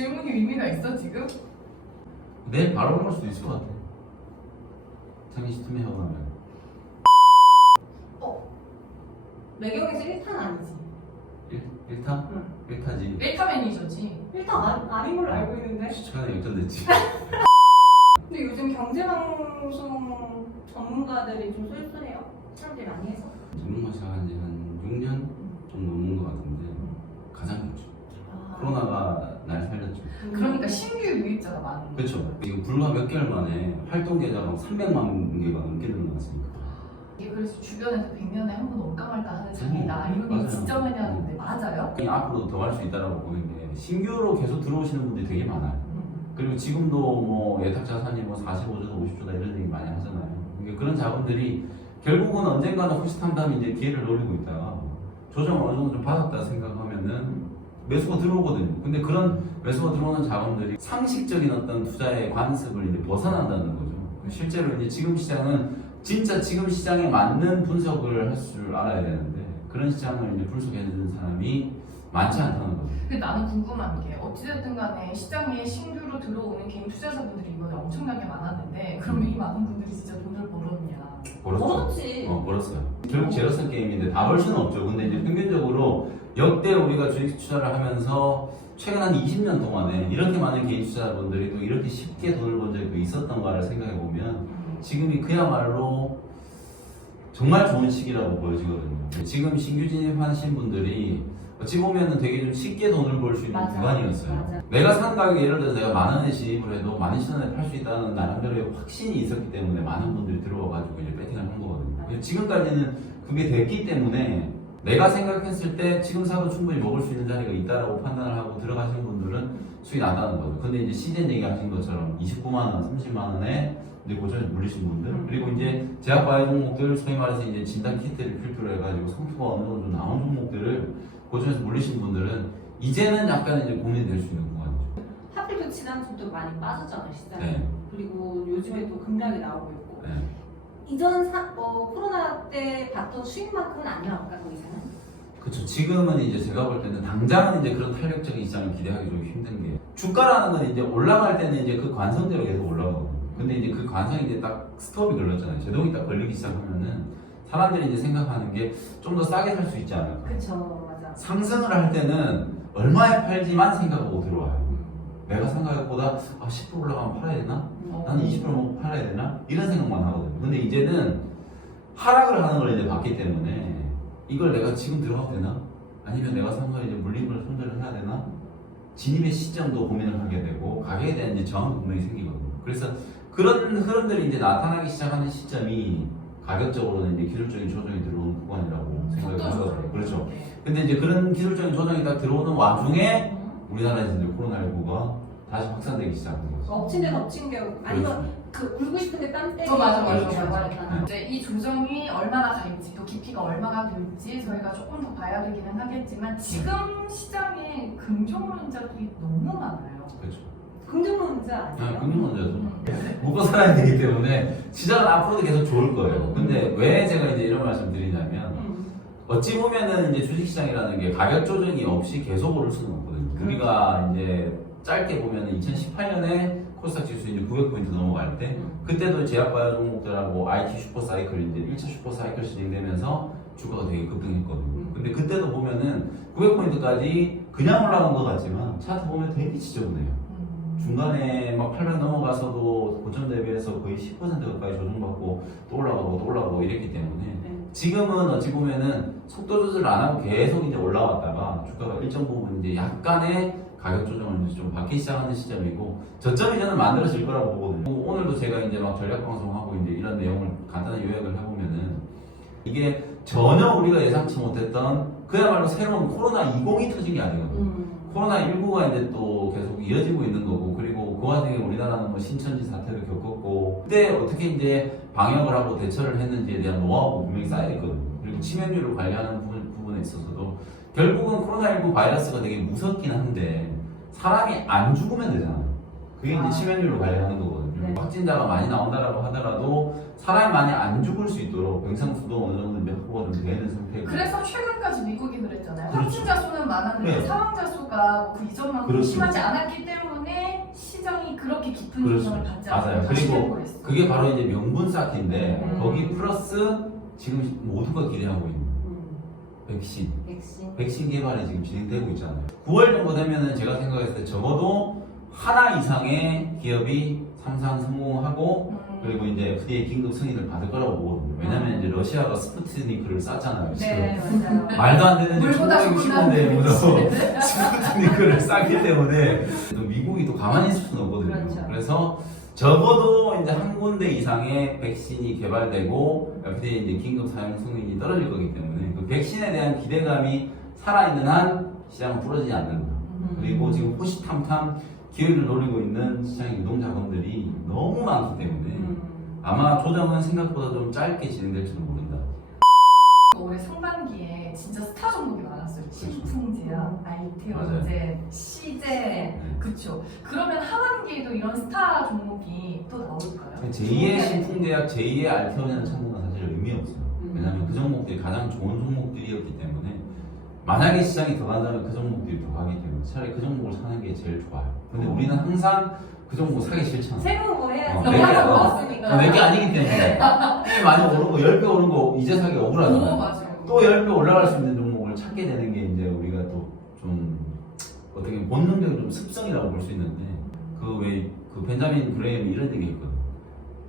질문이 의미가 있어 지금? 내일 바로 올라올 수도 있을 것 같아. 창희 씨 투명하고 하면. 매경에서 1탄 아니지? 1타? 응. 1타지. 데이터 매니저지. 1탄 아닌 걸로 알고 있는데. 최근에 역전됐지. 근데 요즘 경제방송 전문가들이 좀 쏠쏠해요. 사람들이 많이 해서. 전문가 시작한 지 한 6년 좀 넘은 것 같은데 가장 좋죠. 코로나가 날 살렸죠. 그러니까 신규 유입자가 많은 거야. 그렇죠. 이거 불과 몇 개월 만에 활동 계좌가 300만 개가 넘게 늘어났으니까. 이게 그래서 주변에서 100년에 한 번 올까 말까 하는 장이다 이런 맞아요. 얘기 진짜 많이 하는데 맞아요? 앞으로도 더 할 수 있다라고 보는 게 신규로 계속 들어오시는 분들이 되게 많아요. 그리고 지금도 뭐 예탁 자산이 뭐 45조다 50조다 이런 얘기 많이 하잖아요. 그러니까 그런 자본들이 결국은 언젠가는 호시탐 다음에 이제 기회를 노리고 있다가 조정을 어느 정도 좀 받았다 생각하면은 매수가 들어오거든요. 근데 그런 매수가 들어오는 자본들이 상식적인 어떤 투자의 관습을 이제 벗어난다는 거죠. 실제로 이제 지금 시장은 진짜 지금 시장에 맞는 분석을 할 줄 알아야 되는데 그런 시장을 이제 분석해주는 사람이 많지 않다는 거죠. 근데 나는 궁금한 게 어찌됐든 간에 시장에 신규로 들어오는 개인 투자자분들이 이번에 엄청나게 많았는데 그러면 이 많은 분들이 진짜 돈을 벌었냐? 그렇지. 벌었어요. 결국 제로섬 게임인데 다 벌 수는 없죠. 근데 이제 평균적으로 역대 우리가 주식 투자를 하면서 최근 한 20년 동안에 이렇게 많은 개인 투자자분들이 또 이렇게 쉽게 돈을 번 적이 또 있었던가를 생각해 보면 지금이 그야말로 정말 좋은 시기라고 보여지거든요. 지금 신규 진입하신 분들이 어찌 보면은 되게 좀 쉽게 돈을 벌 수 있는 맞아. 구간이었어요. 맞아. 내가 산 가격 예를 들어서 내가 10,000원에 진입을 해도 12,000원에 팔 수 있다는 나름대로의 확신이 있었기 때문에 많은 분들이 들어와가지고 이제 배팅을 한 거거든요. 지금까지는 그게 됐기 때문에 내가 생각했을 때 지금 사도 충분히 먹을 수 있는 자리가 있다라고 판단을 하고 들어가시는 분들은 수익 난다는 거죠. 근데 이제 시즌 얘기하신 것처럼 29만원, 30만원에 이제 고점에서 물리신 분들 그리고 이제 제약 바이오 종목들 소위 말해서 이제 진단 키트를 필두로 해가지고 상투가 어느 정도 좀 나온 종목들을 고점에서 물리신 분들은 이제는 약간 이제 고민이 될 수 있는 구간이죠. 하필 또 지난주도 많이 빠졌잖아요, 시장에. 네. 그리고 요즘에 또 급락이 나오고 있고. 네. 이전 코로나 때 봤던 수익만큼은 안 나올까, 그 이상은? 그렇죠. 지금은 이제 제가 볼 때는 당장은 이제 그런 탄력적인 시장을 기대하기 좀 힘든 게 주가라는 건 이제 올라갈 때는 이제 그 관성대로 계속 올라가거든요. 근데 이제 그 관성이 이제 딱 스톱이 걸렸잖아요. 제동이 딱 걸리기 시작하면은 사람들이 이제 생각하는 게 좀 더 싸게 살 수 있지 않을까. 그쵸, 맞아. 상승을 할 때는 얼마에 팔지만 생각하고 들어와요. 내가 생각보다 10% 올라가면 팔아야 되나? 나는 20% 먹고 팔아야 되나? 이런 생각만 하거든요. 근데 이제는 하락을 하는 걸 이제 봤기 때문에 이걸 내가 지금 들어가도 되나? 아니면 내가 산 거 이제 물림을 손절을 해야 되나? 진입의 시점도 고민을 하게 되고 가격에 대한 이제 저항도 분명히 생기거든요. 그래서 그런 흐름들이 이제 나타나기 시작하는 시점이 가격적으로는 이제 기술적인 조정이 들어오는 구간이라고 생각을 하거든요. 그렇죠. 근데 이제 그런 기술적인 조정이 딱 들어오는 와중에 우리나라에서 이제 코로나19가 다시 확산되기 시작한 거죠. 엎친 데 덮친 게 아니면 그 울고 싶은 데땀 때리고 맞아. 이제 이 조정이 얼마나 갈지 또 깊이가 얼마나 될지 저희가 조금 더 봐야 되기는 하겠지만 지금 시장에 긍정론자들이 너무 많아요. 그렇죠. 긍정론자 아니에요? 긍정론자죠. 먹고 살아야 되기 때문에 시장은 앞으로도 계속 좋을 거예요. 근데 왜 제가 이제 이런 말씀 드리냐면 어찌 보면은 이제 주식시장이라는 게 가격 조정이 없이 계속 오를 수는 없거든요. 우리가 이제 짧게 보면은 2018년에 코스닥 지수 이제 900포인트 넘어갈 때 그때도 제약바이오 종목들하고 IT 슈퍼사이클 이제 1차 슈퍼사이클 진행되면서 주가가 되게 급등했거든요. 근데 그때도 보면은 900포인트까지 그냥 올라간 것 같지만 차트 보면 되게 지저분해요. 중간에 막 800 넘어가서도 고점 대비해서 거의 10% 가까이 조정받고 또 올라가고 이랬기 때문에 지금은 어찌 보면은 속도 조절을 안 하고 계속 이제 올라왔다가 주가가 일정 부분 이제 약간의 가격 조정을 이제 좀 받기 시작하는 시점이고 저점이 저는 만들어질 거라고 보거든요. 오늘도 제가 이제 막 전략 방송하고 이제 이런 내용을 간단히 요약을 해보면은 이게 전혀 우리가 예상치 못했던 그야말로 새로운 코로나20이 터진 게 아니거든요. 코로나19가 이제 또 계속 이어지고 있는 거고 그리고 그 와중에 우리나라는 뭐 신천지 사태를 겪었고 그때 어떻게 이제 방역을 하고 대처를 했는지에 대한 노하우가 분명히 쌓여있거든요. 그리고 치명률을 관리하는 부분에 있어서도 결국은 코로나19 바이러스가 되게 무섭긴 한데 사람이 안 죽으면 되잖아요. 그게 이제 치명률을 관리하는 거거든요. 확진자가 많이 나온다라고 하더라도 사람이 많이 안 죽을 수 있도록 병상 수도 어느 정도 이제 확보가 좀 되는 상태고 그래서 최근까지 미국이 그랬잖아요. 있었잖아요. 그렇죠. 확진자 수는 많았는데 네. 사망자 수가 그 이전만큼 그렇죠. 심하지 않았기 때문에 시장이 그렇게 깊은 그렇죠. 조정을 받지 맞아요. 않고 다시 그리고 해버렸어요. 그게 바로 이제 명분 쌓기인데 음. 거기 플러스 지금 모두가 기대하고 있는 백신. 백신. 백신 개발이 지금 진행되고 있잖아요. 9월 정도 되면은 제가 생각했을 때 적어도 하나 이상의 기업이 삼상 성공하고 그리고 이제 FDA 긴급 승인을 받을 거라고 보거든요. 왜냐면 이제 러시아가 스푸트니크를 쐈잖아요. 지금. 네, 맞아요. 말도 안 되는 물보다 1960년대에 묻어서 좋구나. 스푸트니크를 쌌기 때문에 또 미국이 또 가만히 있을 수는 없거든요. 그렇죠. 그래서 적어도 이제 한 군데 이상의 백신이 개발되고 FDA 이제 긴급 사용 승인이 떨어질 거기 때문에 그 백신에 대한 기대감이 살아있는 한 시장은 부러지지 않는다. 그리고 지금 호시탐탐 기회를 노리고 있는 시장의 유동자금들이 너무 많기 때문에 아마 조정은 생각보다 좀 짧게 진행될지도 모른다. 올해 상반기에 진짜 스타 종목이 많았어요. 신풍제약, 아이티어제, CJ, 그쵸. 그러면 하반기에도 이런 스타 종목이 또 나올까요? 제2의 신풍제약, 제2의 알테오냐는 참고는 사실 의미 없어요. 왜냐하면 그 종목들이 가장 좋은 종목들이었기 때문에 만약에 시장이 더 간다면 그 종목들이 더 가기 때문에 차라리 그 종목을 사는 게 제일 좋아요. 근데 우리는 항상 그 종목 사기 싫잖아. 새로운 거 해야지. 어, 너무 내게 하나 어, 먹었으니까. 내게 아니기 때문에 힘이 많이 오른 거 10배 오른 거 이제 사기 오, 억울하잖아요. 맞아요. 또 10배 올라갈 수 있는 종목을 찾게 되는 게 이제 우리가 또 좀 어떻게 보면 본능적인 좀 습성이라고 볼 수 있는데 그 벤자민 그레이엄이 이런 얘기 했거든.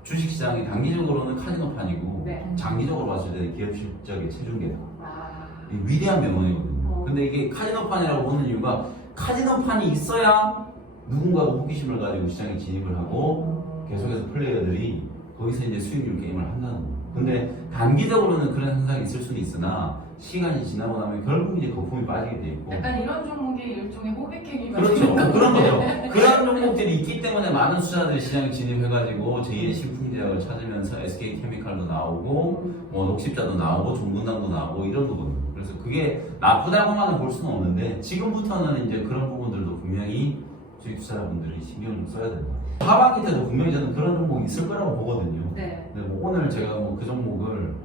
주식시장이 단기적으로는 카지노판이고 네. 장기적으로 봤을 때 기업 실적의 체중계다. 아, 이 위대한 명언이거든요. 어. 근데 이게 카지노판이라고 보는 이유가 카지노판이 있어야 누군가가 호기심을 가지고 시장에 진입을 하고 계속해서 플레이어들이 거기서 이제 수익률 게임을 한다는 거예요. 근데 단기적으로는 그런 현상이 있을 수는 있으나 시간이 지나고 나면 결국 이제 거품이 빠지게 돼 있고 약간 이런 종목이 일종의 호객행위가 그렇죠. 그런 거죠. 그런 종목들이 있기 때문에 많은 투자자들이 시장에 진입해가지고 제2의 신풍제약을 찾으면서 SK케미칼도 나오고 뭐 녹십자도 나오고 종근당도 나오고 이런 거거든요. 그래서 그게 나쁘다고만은 볼 수는 없는데 지금부터는 이제 그런 부분들도 분명히 주식 투자자분들이 신경을 좀 써야 된다. 하반기 때도 분명히 저는 그런 종목이 있을 거라고 보거든요. 네. 근데 뭐 오늘 제가 뭐 그 종목을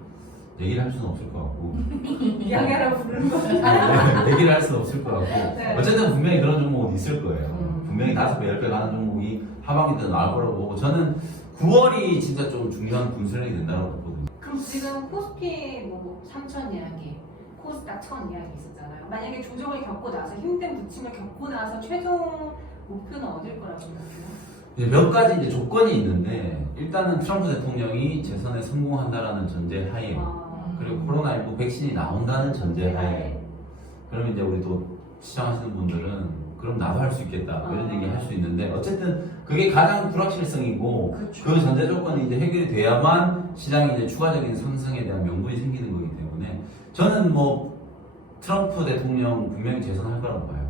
얘기를 할 수는 없을 것 같고 이야기하라고 부르는 거. 얘기를 할 수는 없을 것 같고 네. 어쨌든 분명히 그런 종목은 있을 거예요. 분명히 5배, 10배 가는 종목이 하반기 때도 나올 거라고 보고 저는 9월이 진짜 좀 중요한 분수령이 된다고 보거든요. 그럼 지금 코스피 뭐 3천 이야기, 코스닥 1,000 이야기 있었잖아요. 만약에 조정을 겪고 나서 힘든 부침을 겪고 나서 최종 목표는 어딜 거라고 생각해요? 이제 몇 가지 이제 조건이 있는데 일단은 트럼프 대통령이 재선에 성공한다라는 전제 하에 그리고 코로나19 백신이 나온다는 전제 하에 그러면 이제 우리 또 시청하시는 분들은 그럼 나도 할 수 있겠다 이런 얘기 할 수 있는데 어쨌든 그게 가장 불확실성이고 그렇죠. 그 전제 조건이 이제 해결이 돼야만 시장이 이제 추가적인 상승에 대한 명분이 생기는 거기 때문에 저는 뭐 트럼프 대통령 분명히 재선할 거라고 봐요.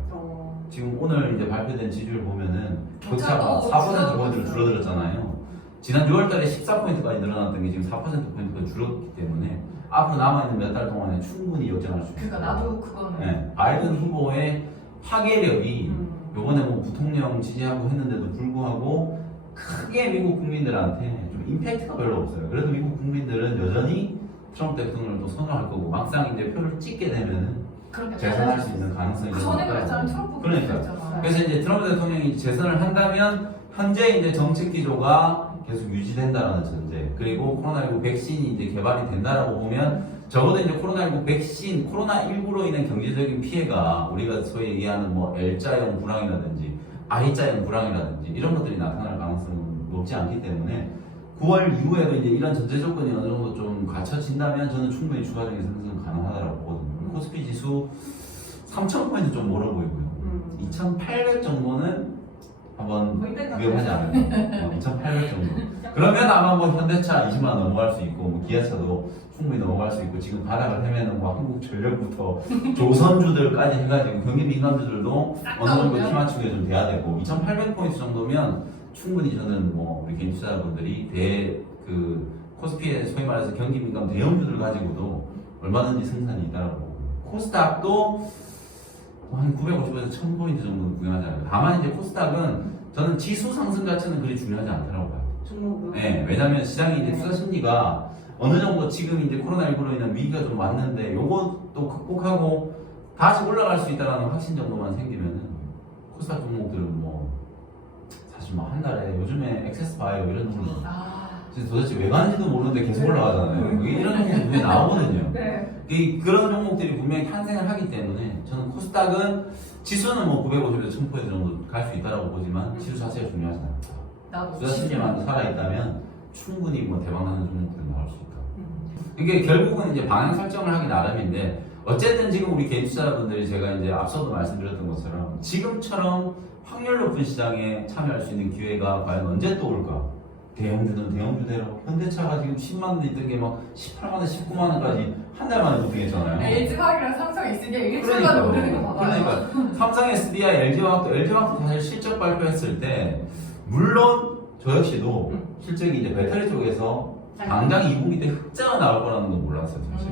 지금 오늘 이제 발표된 지지율 보면은 격차가 4%포인트로 줄어들었잖아요. 지난 6월달에 14포인트까지 늘어났던 게 지금 4%포인트가 줄었기 때문에 앞으로 남아있는 몇 달 동안에 충분히 역전할 수 있어요. 그러니까 나도 그거는 네, 바이든 후보의 파괴력이 요번에 뭐 부통령 지지하고 했는데도 불구하고 크게 미국 국민들한테 좀 임팩트가 별로 없어요. 그래도 미국 국민들은 여전히 트럼프 대통령을 또 선호할 거고 막상 이제 표를 찍게 되면은 그렇게 재선할 수 있는 가능성이 그 전에 그랬잖아요. 트럼프 그러니까. 그랬잖아요. 그래서 이제 트럼프 대통령이 재선을 한다면 현재 이제 정책 기조가 계속 유지된다라는 전제 그리고 코로나19 백신이 이제 개발이 된다라고 보면 적어도 이제 코로나19 백신 코로나19로 인한 경제적인 피해가 우리가 소위 얘기하는 뭐 L자형 불황이라든지 I자형 불황이라든지 이런 것들이 나타날 가능성은 높지 않기 때문에 9월 이후에도 이제 이런 전제 조건이 어느 정도 좀 갖춰진다면 저는 충분히 추가적인 상승은 가능하다고 보거든요. 코스피 지수 3,000포인트 좀 멀어 보이고요. 2,800 정도는 한번 위험하지 않을까. 2,800 정도. 그러면 아마 뭐 현대차 20만 원 넘어갈 수 있고, 뭐 기아차도 충분히 넘어갈 수 있고, 지금 바닥을 헤매는 뭐 한국전력부터 조선주들까지 해가지고 경기 민감주들도 어느 정도 키 맞추기가 좀 돼야 되고, 2,800포인트 정도면 충분히 저는 뭐 우리 개인 투자자분들이 코스피에 소위 말해서 경기 민감 대형주들 가지고도 얼마든지 승산이 있다라고. 코스닥도 한 950에서 1000포인트 정도는 구경하지 않아요. 다만 이제 코스닥은 저는 지수 상승 자체는 그리 중요하지 않다고 봐요. 종목은? 네, 왜냐면 시장이 이제 투자 심리가 어느 정도 지금 이제 코로나19로 인한 위기가 좀 왔는데 요것도 극복하고 다시 올라갈 수 있다는 확신 정도만 생기면은 코스닥 종목들은 뭐 사실 뭐 한 달에 요즘에 액세스 바이오 이런 종목 도대체 왜 가는지도 모르는데 계속 올라가잖아요. 이런 종목이 분명히 나오거든요. 네. 그런 종목들이 분명히 탄생을 하기 때문에 저는 코스닥은 지수는 뭐 950에서 1000포인트 정도 갈 수 있다고 보지만 지수 자체가 중요하지 않다. 나도 투자 심리만 살아있다면 충분히 뭐 대박나는 종목들이 나올 수 있다. 이게 결국은 이제 방향 설정을 하기 나름인데 어쨌든 지금 우리 개인 투자자분들이 제가 이제 앞서도 말씀드렸던 것처럼 지금처럼 확률 높은 시장에 참여할 수 있는 기회가 과연 언제 또 올까? 대형주는 대형주대로 현대차가 지금 10만 원 있던 게 막 18만 원, 19만 원까지 한 달 만에 부팅했잖아요. LG화학이랑 삼성 SDI 일주일간 오르는 거 봐봐요. 그러니까 삼성 SDI, LG화학도 사실 실적 발표했을 때 물론 저 역시도 실적이 이제 배터리 쪽에서 당장 2분기 때 흑자가 나올 거라는 건 몰랐어요, 사실.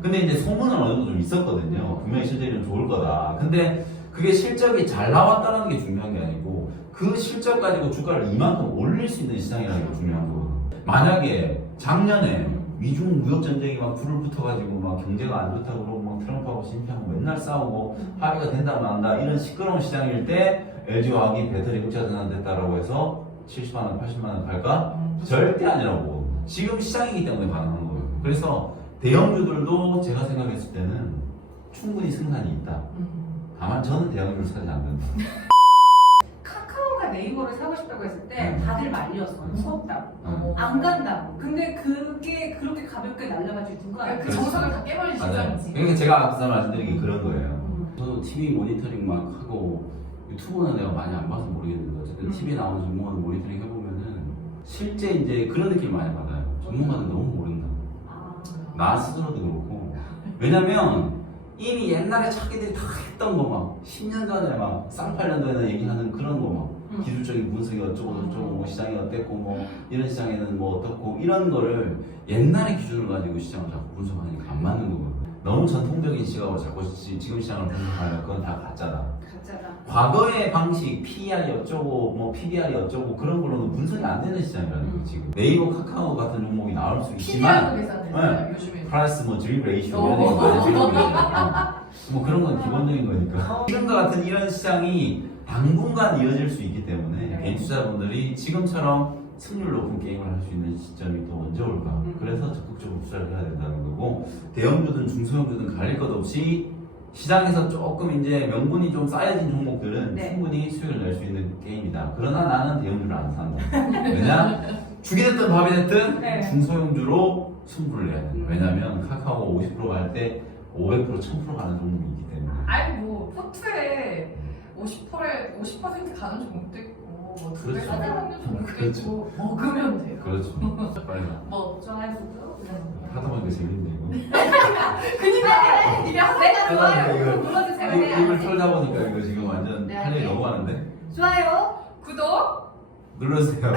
근데 이제 소문은 어느 정도 좀 있었거든요. 분명히 실적이 좀 좋을 거다. 근데 그게 실적이 잘 나왔다는 게 중요한 게 아니고 그 실적 가지고 주가를 이만큼 올릴 수 있는 시장이라는 게 중요한 거거든요. 만약에 작년에 미중 무역 전쟁이 막 불을 붙어가지고 막 경제가 안 좋다고 그러고 막 트럼프하고 심피하고 맨날 싸우고 합의가 된다 만다 이런 시끄러운 시장일 때 LG화학이 배터리 흑자 전환됐다라고 해서 70만 원, 80만 원 갈까? 절대 아니라고 보거든요. 지금 시장이기 때문에 가능한 거예요. 그래서 대형주들도 제가 생각했을 때는 충분히 승산이 있다. 다만 저는 대형주를 사지 않는다. 카카오가 네이버를 사고 싶다고 했을 때 다들 말렸어. 무섭다고. 안 음. 간다고. 근데 그게 그렇게 가볍게 날라가지고 누가 그 정석을 다 깨버린 맞아요. 시장이지. 그러니까 제가 앞서 말씀드린 게 그런 거예요. 저도 TV 모니터링 막 하고 유튜브는 내가 많이 안 봐서 모르겠는데 어쨌든 TV 나오는 종목을 모니터링 해보면은 실제 이제 그런 느낌을 많이 받아요. 전문가는 너무 모른다. 나 스스로도 그렇고. 왜냐면 이미 옛날에 자기들이 다 했던 거 막 10년 전에 막 쌍팔년도에는 얘기하는 그런 거 막 기술적인 분석이 어쩌고 저쩌고 뭐 시장이 어땠고 뭐 이런 시장에는 뭐 어떻고 이런 거를 옛날의 기준을 가지고 시장을 자꾸 분석하니까 안 맞는 거거든요. 너무 전통적인 시각으로 자꾸 지금 시장을 분석하면 그건 다 가짜다. 가짜다. 과거의 방식 PER이 어쩌고 뭐 PBR이 어쩌고 그런 걸로는 분석이 안 되는 시장이라는 거 지금. 네이버, 카카오 같은 종목이 나올 수 있지만 PBR도 계산되잖아요, 요즘에. 프라이스 뭐 드립 레이쇼 이런 얘기 많이 들어보니까 뭐 그런 건 기본적인 거니까 지금과 같은 이런 시장이 당분간 이어질 수 있기 때문에 개인 투자자분들이 지금처럼 승률 높은 게임을 할 수 있는 시점이 또 언제 올까 그래서 적극적으로 투자를 해야 된다는 거고 대형주든 중소형주든 가릴 것 없이 시장에서 조금 이제 명분이 좀 쌓여진 종목들은 네. 충분히 수익을 낼 수 있는 게임이다. 그러나 나는 대형주를 안 산다. 왜냐? 죽이 됐든 밥이 됐든 네. 중소형주로 승부를 내야 돼. 왜냐면 카카오 50% 갈 때 500%, 1000% 가는 종목이 있기 때문에. 아니 뭐 포트에 50% 가는 종목도 있고 뭐 2배 그렇죠. 가는 종목도 그렇죠. 있고 먹으면 돼요. 그렇죠. 빨리 가. 뭐 좋아요, 구독. 하다 보니까 재밌네 이거. 그니까 이게 내가 좋아요. 이거- 구독 눌러주세요. 입을 털다 보니까 이거 지금 완전 네, 할 일이 네. 너무 많은데. 좋아요. 구독 눌러주세요.